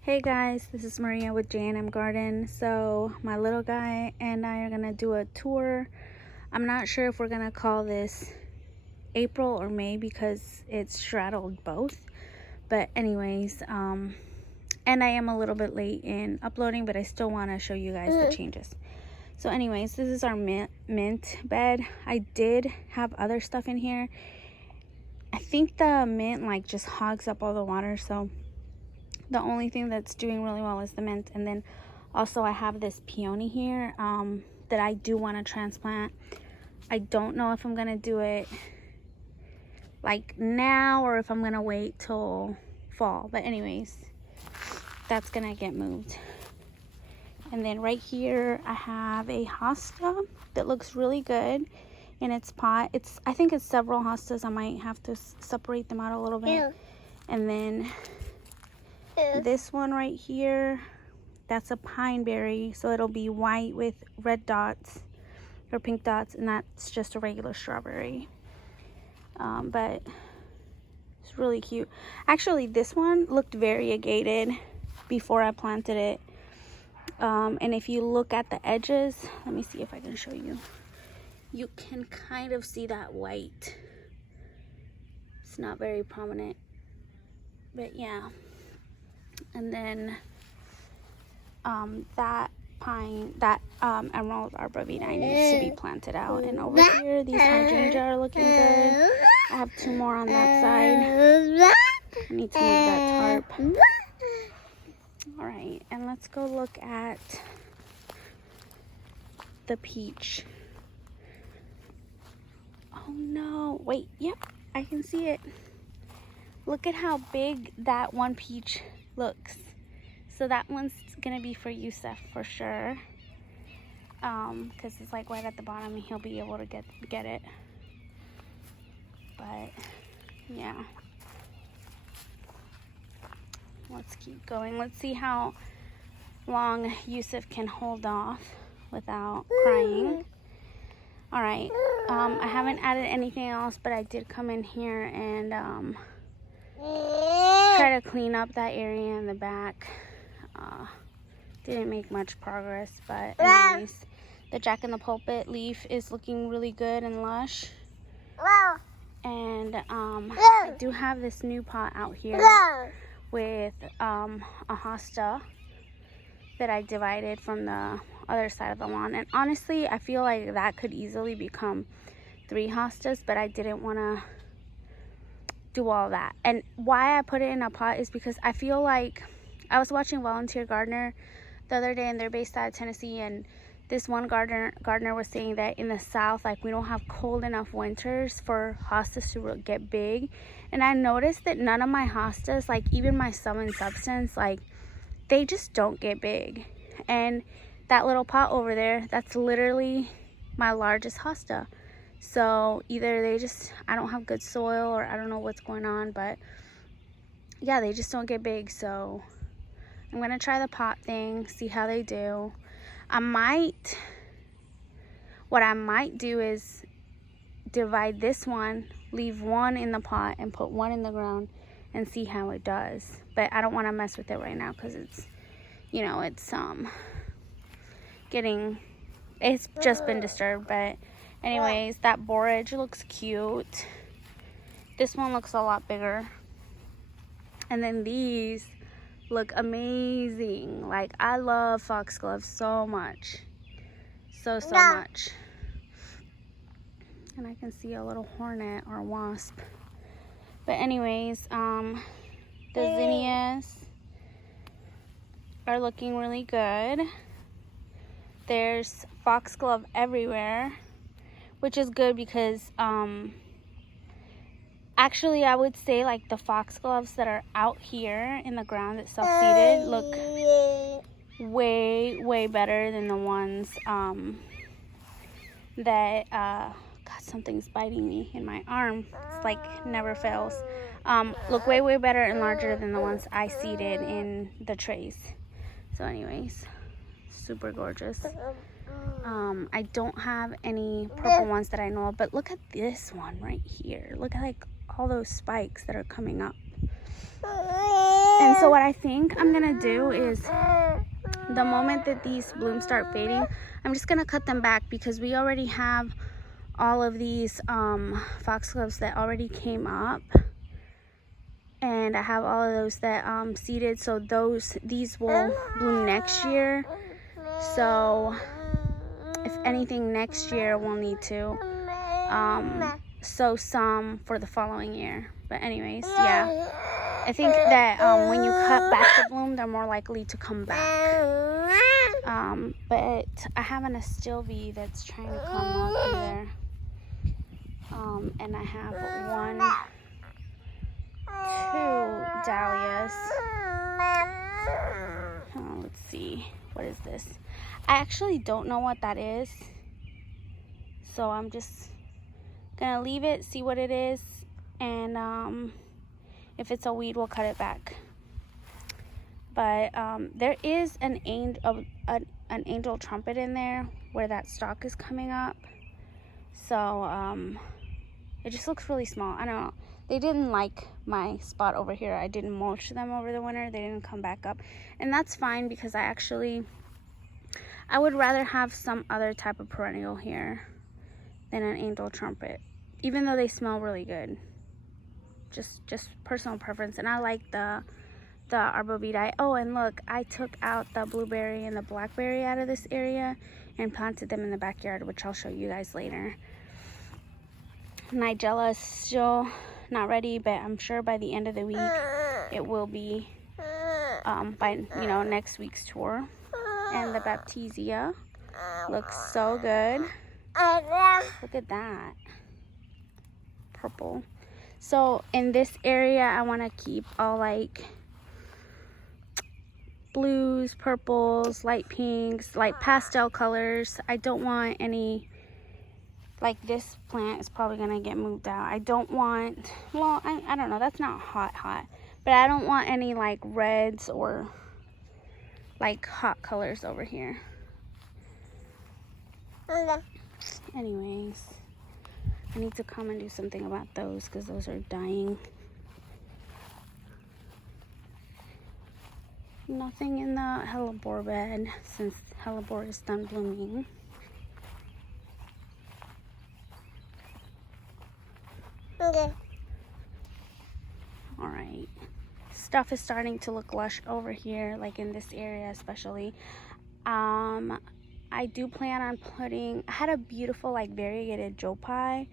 Hey guys, this is Maria with J&M Garden. So my little guy and I are gonna do a tour. I'm not sure if we're gonna call this April or May because it's straddled both. But anyways, and I am a little bit late in uploading, but I still want to show you guys the changes. So anyways, this is our mint bed. I did have other stuff in here. I think the mint like just hogs up all the water, so the only thing that's doing really well is the mint. And then also I have this peony here that I do want to transplant. I don't know if I'm gonna do it like now or if I'm gonna wait till fall, but anyways, that's gonna get moved. And then right here I have a hosta that looks really good in its pot. I think it's several hostas. I might have to separate them out a little bit. Yeah. And then this one right here, that's a pine berry, so it'll be white with red dots or pink dots, and that's just a regular strawberry. But it's really cute. Actually, this one looked variegated before I planted it. And if you look at the edges, let me see if I can show you. You can kind of see that white. It's not very prominent, but yeah. And then that emerald arborvitae needs to be planted out. And over here, these hydrangea are looking good. I have 2 more on that side. I need to move that tarp. All right, and let's go look at the peach. Oh no, wait, yep, I can see it. Look at how big that one peach looks. So that one's gonna be for Yusuf for sure, because it's like right at the bottom and he'll be able to get it. But yeah, let's keep going. Let's see how long Yusuf can hold off without crying. All right, I haven't added anything else, but I did come in here and try to clean up that area in the back. Didn't make much progress, but anyways, the Jack in the Pulpit leaf is looking really good and lush. And I do have this new pot out here with a hosta that I divided from the other side of the lawn. And honestly, I feel like that could easily become 3 hostas, but I didn't want to do all that. And why I put it in a pot is because I feel like I was watching Volunteer Gardener the other day, and they're based out of Tennessee, and this one gardener was saying that in the South, like, we don't have cold enough winters for hostas to get big. And I noticed that none of my hostas, like even my Sum and Substance, like, they just don't get big. And that little pot over there, that's literally my largest hosta. So either I don't have good soil, or I don't know what's going on, but yeah, they just don't get big. So I'm gonna try the pot thing, see how they do. What I might do is divide this one, leave one in the pot and put one in the ground and see how it does. But I don't want to mess with it right now because it's, you know, it's just been disturbed. But anyways, that borage looks cute. This one looks a lot bigger. And then these look amazing. Like, I love foxglove so much. So much. And I can see a little hornet or wasp. But anyways, the zinnias are looking really good. There's foxglove everywhere, which is good because actually, I would say like the foxgloves that are out here in the ground that self-seeded look way better than the ones that God, something's biting me in my arm. It's like never fails. Look way better and larger than the ones I seeded in the trays. So anyways, super gorgeous. I don't have any purple ones that I know of, but look at this one right here. Look at like all those spikes that are coming up. And so what I think I'm gonna do is, the moment that these blooms start fading, I'm just gonna cut them back, because we already have all of these foxgloves that already came up, and I have all of those that seeded, so these will bloom next year. So if anything, next year we'll need to sow some for the following year. But anyways, yeah, I think that when you cut back the bloom, they're more likely to come back. But I have an Astilbe that's trying to come up here, and I have 1, 2 dahlias. Let's see, what is this? I actually don't know what that is, so I'm just gonna leave it, see what it is, and if it's a weed, we'll cut it back. But there is an angel trumpet in there where that stalk is coming up, so it just looks really small. I don't know, they didn't like my spot over here. I didn't mulch them over the winter. They didn't come back up, and that's fine, because I would rather have some other type of perennial here than an angel trumpet, even though they smell really good. Just personal preference. And I like the arborvitae. Oh, and look, I took out the blueberry and the blackberry out of this area and planted them in the backyard, which I'll show you guys later. Nigella is still not ready, but I'm sure by the end of the week it will be, by next week's tour. And the Baptisia looks so good. Look at that purple. So in this area, I want to keep all like blues, purples, light pinks, light pastel colors. I don't want any, like this plant is probably gonna get moved out. I don't want, well, I don't know, that's not hot, but I don't want any like reds or like hot colors over here. Anyways, I need to come and do something about those, because those are dying. Nothing in the hellebore bed, since hellebore is done blooming. Okay. All right. Stuff is starting to look lush over here, like in this area especially. I do plan on putting, I had a beautiful like variegated Joe Pye,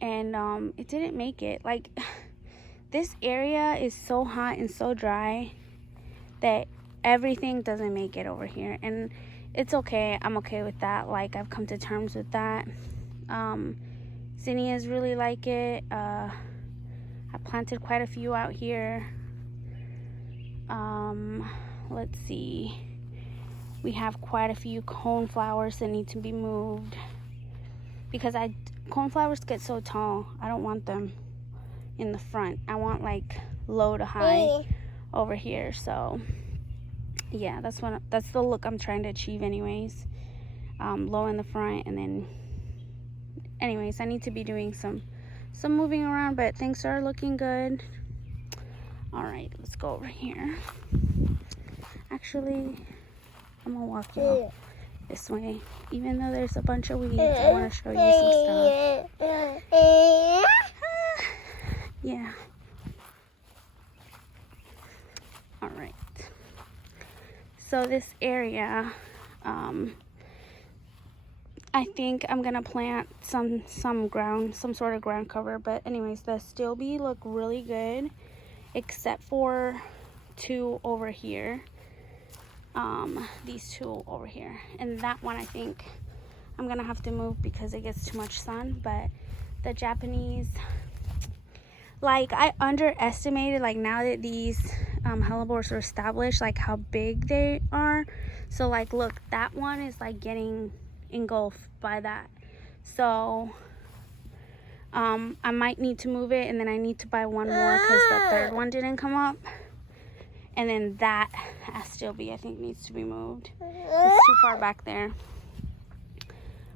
and it didn't make it. Like this area is so hot and so dry that everything doesn't make it over here, and it's okay. I'm okay with that. Like, I've come to terms with that. Zinnias really like it. I planted quite a few out here. Let's see, we have quite a few coneflowers that need to be moved, because coneflowers get so tall. I don't want them in the front. I want like low to high over here. So yeah, that's the look I'm trying to achieve anyways. Low in the front, and then anyways, I need to be doing some moving around, but things are looking good. All right, let's go over here. Actually, I'm gonna walk you this way, even though there's a bunch of weeds. I want to show you some stuff. Yeah. All right. So this area, I think I'm gonna plant some sort of ground cover. But anyways, the Astilbe look really good, except for 2 over here. These 2 over here, and that one I think I'm gonna have to move because it gets too much sun. But the Japanese, like, I underestimated, like, now that these hellebores are established, like how big they are. So like, look, that one is like getting engulfed by that. So I might need to move it, and then I need to buy one more because the third one didn't come up. And then that Astilbe, I think, needs to be moved. It's too far back there.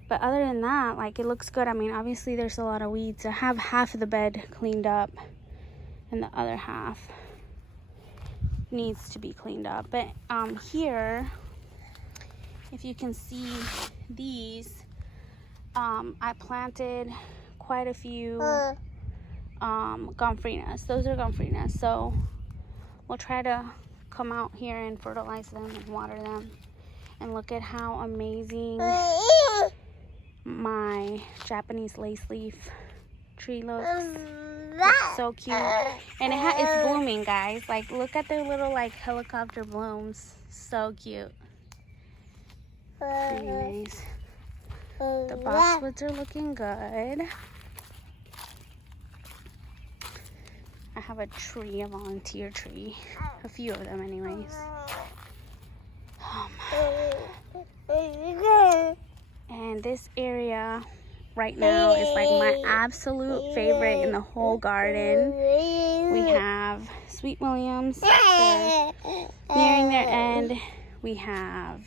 But other than that, like, it looks good. I mean, obviously there's a lot of weeds. I have half of the bed cleaned up and the other half needs to be cleaned up. But here, if you can see these, I planted quite a few gomphrenias. Those are gomphrenias. So we'll try to come out here and fertilize them and water them. And look at how amazing my Japanese lace leaf tree looks. It's so cute. And it's blooming, guys. Like, look at their little, like, helicopter blooms. So cute. Anyways, the boxwoods are looking good. I have a tree, a volunteer tree. A few of them, anyways. And this area right now is like my absolute favorite in the whole garden. We have Sweet Williams. They're nearing their end. We have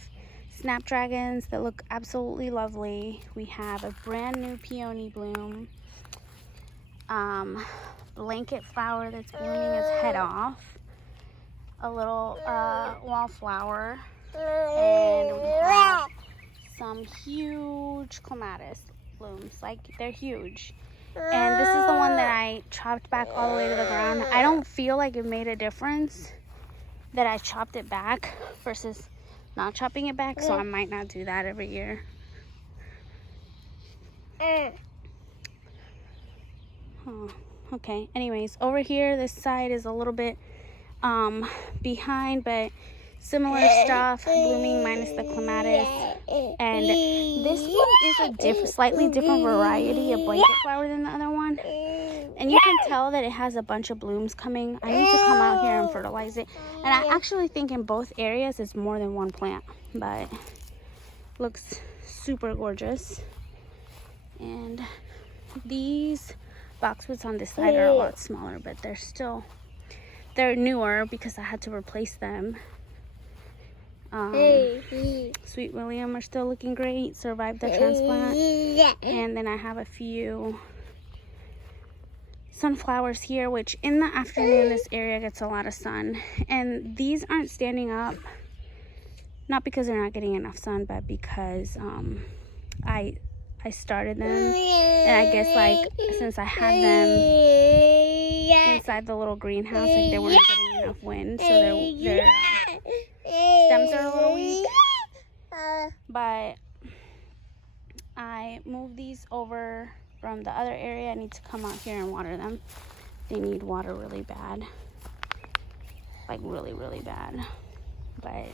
snapdragons that look absolutely lovely. We have a brand new peony bloom. Blanket flower that's blooming its head off. A little wallflower. And we have some huge clematis blooms. Like, they're huge. And this is the one that I chopped back all the way to the ground. I don't feel like it made a difference that I chopped it back versus not chopping it back, so I might not do that every year. Oh, okay, anyways, over here, this side is a little bit behind, but similar stuff, blooming minus the clematis. And this one is a slightly different variety of blanket flower than the other one. And you can tell that it has a bunch of blooms coming. I need to come out here and fertilize it. And I actually think in both areas it's more than one plant, but looks super gorgeous. And these boxwoods on this side are a lot smaller, but they're newer because I had to replace them. Sweet William are still looking great, survived the transplant. And then I have a few sunflowers here, which in the afternoon this area gets a lot of sun. And these aren't standing up, not because they're not getting enough sun, but because I started them, and I guess, like, since I had them inside the little greenhouse, like, they weren't getting enough wind, so their stems are a little weak. But I moved these over from the other area. I need to come out here and water them. They need water really bad, like really, really bad. But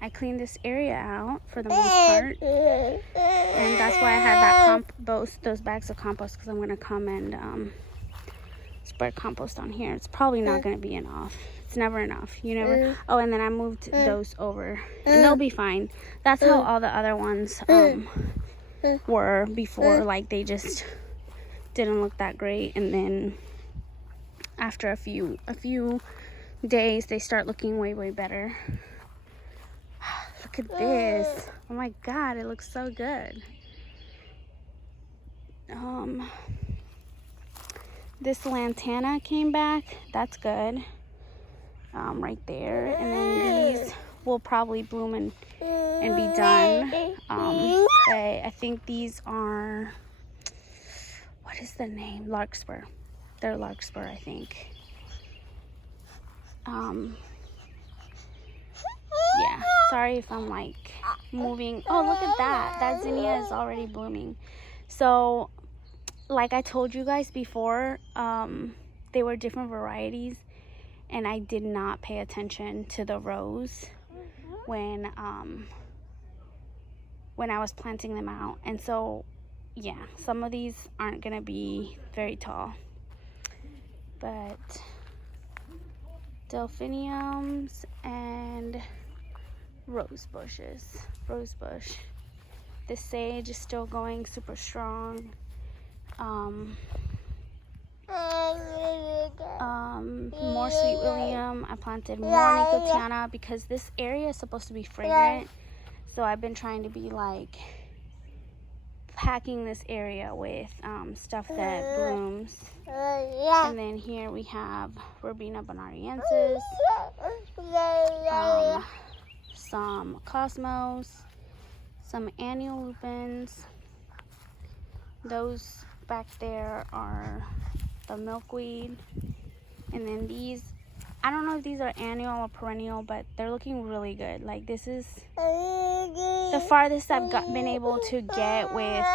I cleaned this area out for the most part, and that's why I had that those bags of compost, because I'm gonna come and spread compost on here. It's probably not gonna be enough. It's never enough. You never. Oh, and then I moved those over, and they'll be fine. That's how all the other ones were before. Like, they just didn't look that great, and then after a few days, they start looking way, way better. Look at this. Oh my god, it looks so good. This lantana came back. That's good. Right there. And then these will probably bloom and be done. I think these are, what is the name? Larkspur. They're larkspur, I think. Yeah, sorry if I'm like moving. Oh, look at that. That zinnia is already blooming. So, like I told you guys before, they were different varieties, and I did not pay attention to the rows when I was planting them out. And so, yeah, some of these aren't gonna be very tall, but delphiniums and rose bushes. Rose bush. The sage is still going super strong. More Sweet William. I planted more Nicotiana because this area is supposed to be fragrant. So I've been trying to be like packing this area with stuff that blooms. And then here we have Verbena bonariensis, some cosmos, some annual lupins. Those back there are the milkweed. And then these, I don't know if these are annual or perennial, but they're looking really good. Like, this is the farthest I've been able to get with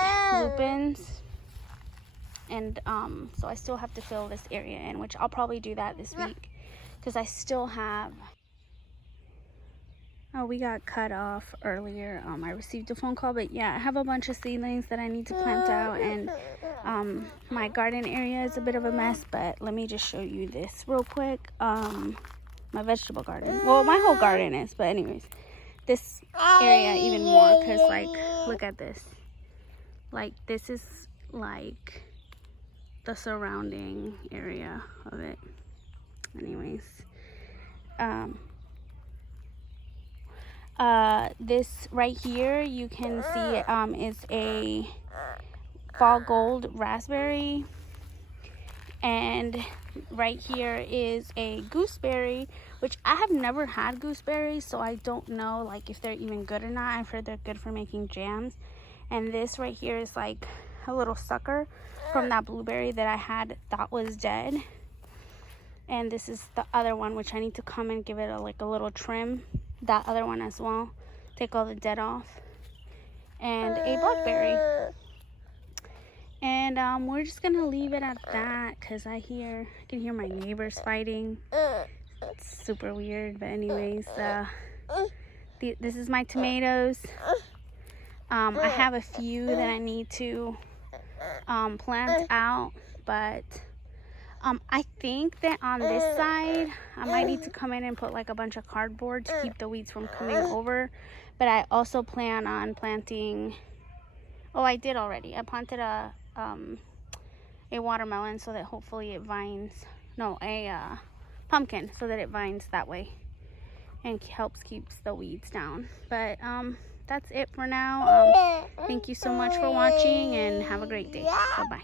lupins. And so I still have to fill this area in, which I'll probably do that this week because I still have. Oh, we got cut off earlier. I received a phone call, but yeah, I have a bunch of seedlings that I need to plant out, and my garden area is a bit of a mess, but let me just show you this real quick. My vegetable garden. Well, my whole garden is, but anyways, this area even more, because like, look at this. Like, this is like the surrounding area of it. Anyways, this right here you can see is a fall gold raspberry, and right here is a gooseberry, which I have never had gooseberries, so I don't know like if they're even good or not. I've heard they're good for making jams. And this right here is like a little sucker from that blueberry that I had thought was dead. And this is the other one, which I need to come and give it a little trim. That other one as well, take all the dead off. And a blackberry. And we're just gonna leave it at that because I can hear my neighbors fighting. It's super weird, but anyways, this is my tomatoes. I have a few that I need to plant out, but I think that on this side I might need to come in and put like a bunch of cardboard to keep the weeds from coming over. But I also plan on planting, oh, I did already. I planted a watermelon so that hopefully it vines, no, a pumpkin so that it vines that way and helps keeps the weeds down. But that's it for now. Thank you so much for watching and have a great day. Bye-bye.